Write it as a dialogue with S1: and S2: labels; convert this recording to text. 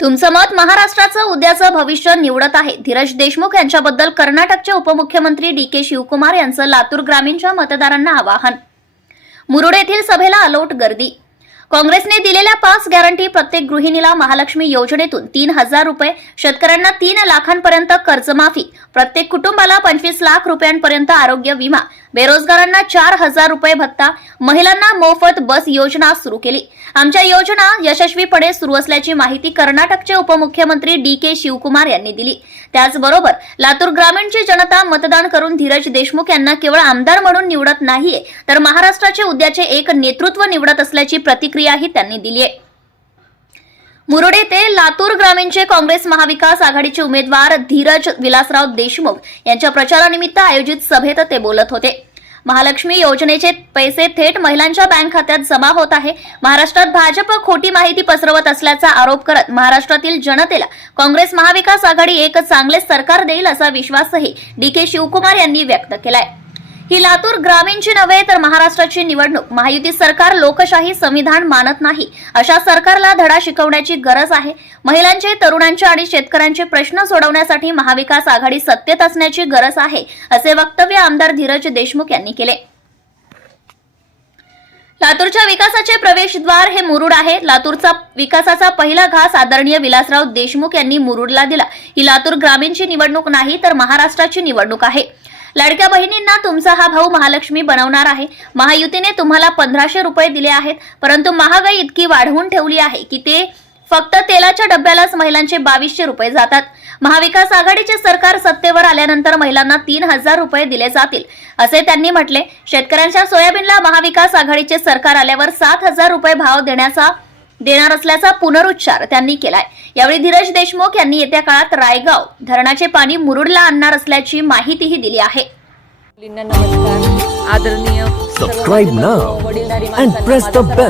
S1: तुमचं मत महाराष्ट्राचं उद्याचं भविष्य निवडत आहे. धीरज देशमुख यांच्याबद्दल कर्नाटकचे उपमुख्यमंत्री डी के शिवकुमार यांचं लातूर ग्रामीणच्या मतदारांना आवाहन. मुरुड येथील सभेला अलोट गर्दी काँग्रेसने दिलेल्या पाच गॅरंटी प्रत्येक गृहिणीला महालक्ष्मी योजनेतून तीन हजार रुपये शेतकऱ्यांना तीन लाखांपर्यंत कर्जमाफी प्रत्येक कुटुंबाला पंचवीस लाख रुपयांपर्यंत आरोग्य विमा बेरोजगारांना चार हजार रुपये भत्ता महिलांना मोफत बस योजना सुरू केली. आमच्या योजना यशस्वीपणे सुरू असल्याची माहिती कर्नाटकचे उपमुख्यमंत्री डी के शिवकुमार यांनी दिली. त्याचबरोबर लातूर ग्रामीणची जनता मतदान करून धीरज देशमुख यांना केवळ आमदार म्हणून निवडत नाहीये तर महाराष्ट्राचे उद्याचे एक नेतृत्व निवडत असल्याची प्रतिक्रिया प्रतिक्रियाही त्यांनी दिली आहे मुरुड ते लातूर ग्रामीणचे काँग्रेस महाविकास आघाडीचे उमेदवार धीरज विलासराव देशमुख यांच्या प्रचारानिमित्त आयोजित सभेत ते बोलत होते. महालक्ष्मी योजनेचे पैसे थेट महिलांच्या बँक खात्यात जमा होत आहे. महाराष्ट्रात भाजप खोटी माहिती पसरवत असल्याचा आरोप करत महाराष्ट्रातील जनतेला काँग्रेस महाविकास आघाडी एक चांगले सरकार देईल असा विश्वासही डी के शिवकुमार यांनी व्यक्त केलाय. ही लातूर ग्रामीणची नव्हे तर महाराष्ट्राची निवडणूक. महायुती सरकार लोकशाही संविधान मानत नाही. अशा सरकारला धडा शिकवण्याची गरज आहे. महिलांचे तरुणांचे आणि शेतकऱ्यांचे प्रश्न सोडवण्यासाठी महाविकास आघाडी सत्तेत असण्याची गरज आहे असे वक्तव्य आमदार धीरज देशमुख यांनी केले. लातूरच्या विकासाचे प्रवेशद्वार हे मुरुड आहे. लातूरचा विकासाचा पहिला घास आदरणीय विलासराव देशमुख यांनी मुरुडला दिला. ही लातूर ग्रामीणची निवडणूक नाही तर महाराष्ट्राची निवडणूक आहे. लाडक्या बहिणींना तुमचा हा भाऊ महालक्ष्मी बनवणार आहे. महायुतीने तुम्हाला पंधराशे रुपये दिले आहेत परंतु महागाई इतकी वाढवून ठेवली आहे की ते फक्त तेलाच्या डब्यालाच महिलांचे बावीसशे रुपये जातात. महाविकास आघाडीचे सरकार सत्तेवर आल्यानंतर महिलांना तीन हजार रुपये दिले जातील असे त्यांनी म्हटले. शेतकऱ्यांच्या सोयाबीनला महाविकास आघाडीचे सरकार आल्यावर सात हजार रुपये भाव देण्याचा देणार असल्याचा पुनरुच्चार त्यांनी केलाय. यावेळी धीरज देशमुख यांनी येत्या काळात रायगाव धरणाचे पाणी मुरुडला आणणार असल्याची माहितीही दिली आहे.
S2: आदरणीय सर्व
S3: Subscribe
S2: माझे
S3: now
S2: बंधू, वडीलधारी
S3: and
S2: माणसांना
S3: press the
S2: माझा